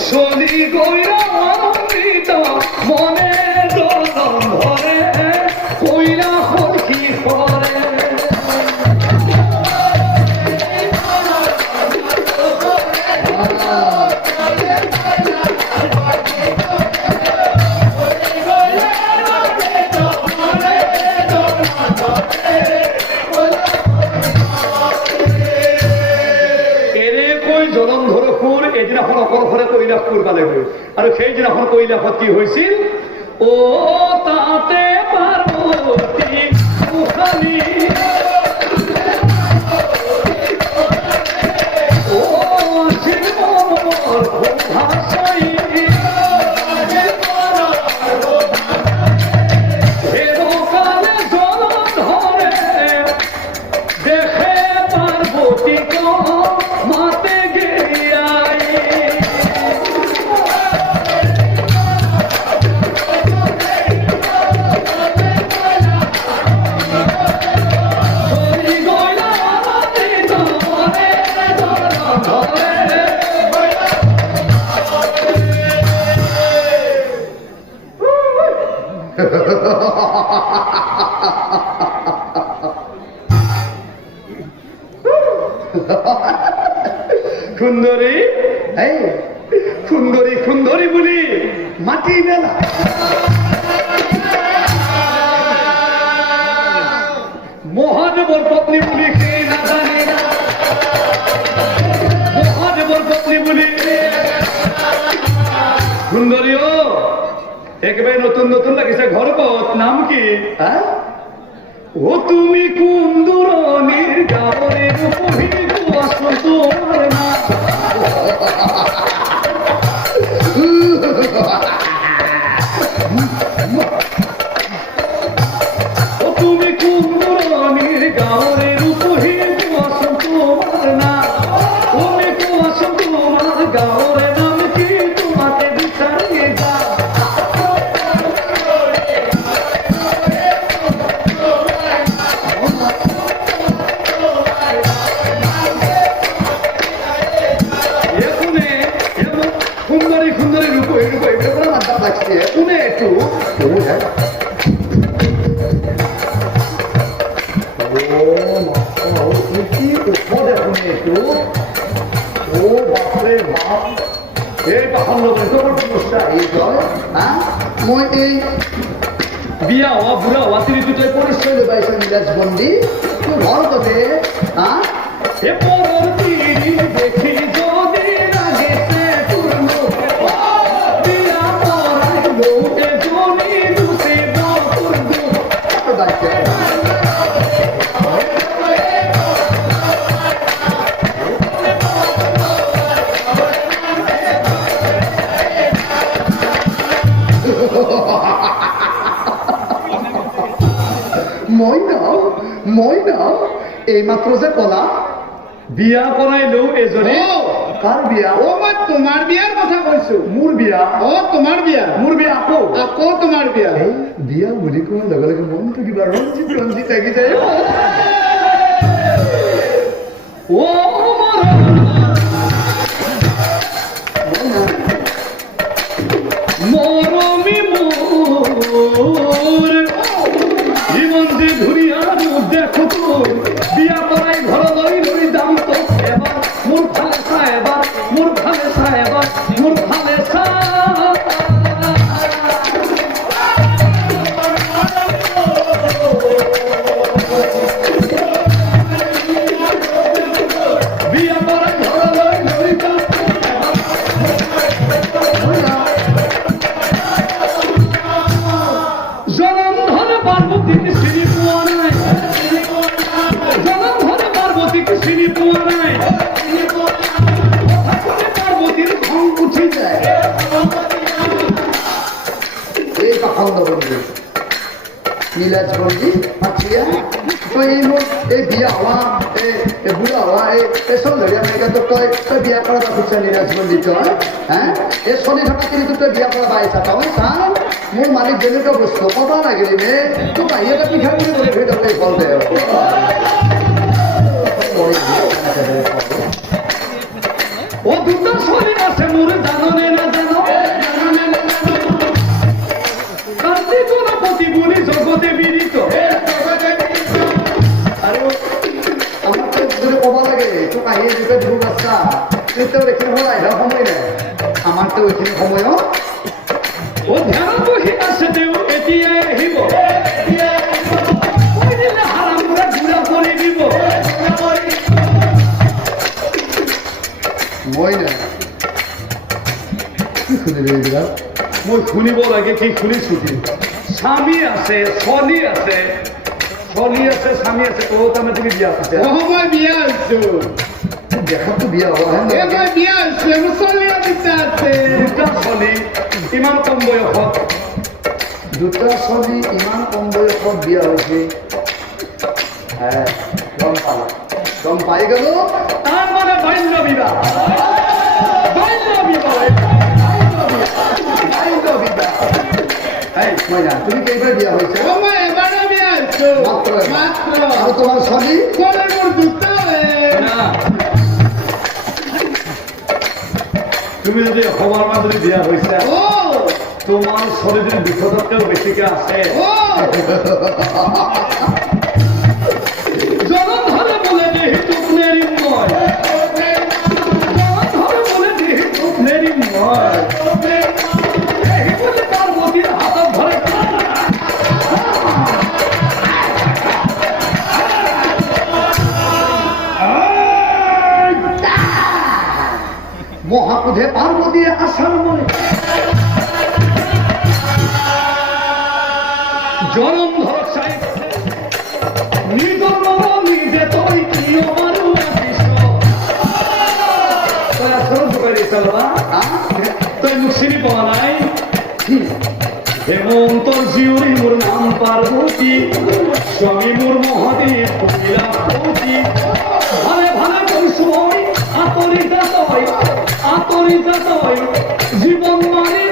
শনি গইরা মনে জনম ধরে কইরা কি করে আর সেই যখন কইলা কি হয়েছিল ও তাতে পার্বতী মুখানি ও ভাষাই কালে জল ধরে দেখে পার্বতী মাতে গিয়াই সুন্দরী সুন্দরী সুন্দরী বলি মাটি মেলা মহাদেবর পত্নী বলি কে না জানে মহাদেবর পত্নী বলি সুন্দরী ও একেবারে নতুন নতুন লাগিছে ঘর পথ নাম কি ও তুমি কুন্দুরনির গাওরের উপহিত আসো তোমার না ও তুমি কুন্দুরনির গাওরের উপহিত আসো তোমার না তুমি আসো তোমার গাওরের নাম কি তোমাকে বিচারিয়ে যা উনি একটু মই এই বিয়া হওয়া বুড়া হওয়া তিনি দুটোই পরিচয় পাইছে নীলাজ বন্দি তোর ঘর কবে এ পরবর্তী দেখি যদি লাগেছে পূর্ণ বিয়া পড়াই লোকে জনি দুসে পূর্ণ মইনা এই মাত্র যে কলা বিয়া করাইলো এজনে কার বিয়া ও মই তোমার বিয়ার কথা কইছো মোর বিয়া ও তোমার বিয়া মোর বিয়া আকৌ আকৌ তোমার বিয়া বিয়া বুলি কোৱাৰ লগে লগে মনটো কিবা ৰঞ্জিত ৰঞ্জিত লাগি যায় ও মরমি মোর জীবন যে ঘুরিয়া দেখো তো বিয়া করাই ঘর লই লই দাম তো এবার মোর ফালেসা এবার মোর ফালেসা এবার মোর ফালেসা বিয়া করাই ঘর লই লই দাম জনম ধরে পার্বতীকে সিঁড়ি পোয়া নাই জনম ধরে পার্বতীকে সিঁড়ি পোয়া নাই পার্বতীর ঘং উঠে যায় এই পাখন্দ বন্ধু নীলাজ বন্দি পাঠিয়া তো এই বিয়া হওয়া বুড়া হওয়া এসব ধরে আমি তই বিয়া করা খুঁজছে নীলাজ বন্দি তই হ্যাঁ এই শনি থকা কিন্তু তই বিয়া করা বাইছা তই চাও মোৰ মালিক যেনেকুৱা বস্তু কবা লাগিলি নে তোৰ বাহিৰতে পিঠা বুলি বলে ভৰি তাতে ফল দে ও দুটা শরীর আছে মোর জাননে না জানো কান্তি গণপতি বলি জগতে বিদিত আৰু আমার তো যদি কব লাগে তোক আহি দুটা দিব বাচ্চা কিন্তু এইখিনি সময় আহিলে সময় নাই আমার তো ওইখিনি সময়ত ও ধ্যান বহি আছে দেও এতিয়াই আহিব ওই দিলে হারাম করে ঘুরা করে দিব মই নাই কি শুনিবি এইবিলাক মই শুনিব লাগে কি শুনিছো কি স্বামী আছে চলি আছে চলি আছে স্বামী আছে তো তাৰমানে তুমি বিয়া আছে অ মই বিয়া হৈছো দেখাতো বিয়া হোৱা হেন এ নালাগে। মই বিয়া হৈছো মোৰ ছোৱালী দুটা আছে দুটা চলি ইমান কম বয়সত দুটা ছোৱালী ইমান কম বয়সত বিয়া হৈছে গম পাই গলো তাৰ মানে বাল্য বিবাহ বাল্য বিবাহ মই জানো তুমি কেইবাৰ বিয়া হৈছে অ মই এবাৰে বিয়া হৈছো মাত্ৰ এবাৰ। মাত্ৰ আৰু তোমাৰ ছোৱালী ছোৱালী মোৰ দুটা না তুমি যদি অসমৰ মাজুলী বিয়া হৈছা অ তোমাৰ ছোৱালী যদি দুশতকৈও বেছিকে আছে অ জনম ধরে বলে দেহি তোক নেরিম মই জনম ধরে বলে দেহি তোক নেরিম মই এই বলে পার্বতীর হাতত ধরে মহাপুধে পার্বতীয়ে আসার মনে জনম ধর চাই নিজর নিজে তই কি আমারও আছিস তই আসল ঢুকাই চলবা তই মোক চিনি পোৱা নাই হেমন্তর জিউরি মোর নাম পার্বতী স্বামী মোর মহাদেব লীলাপতি ভালে ভালে কৈছো আতরিতা তই জীবন মারি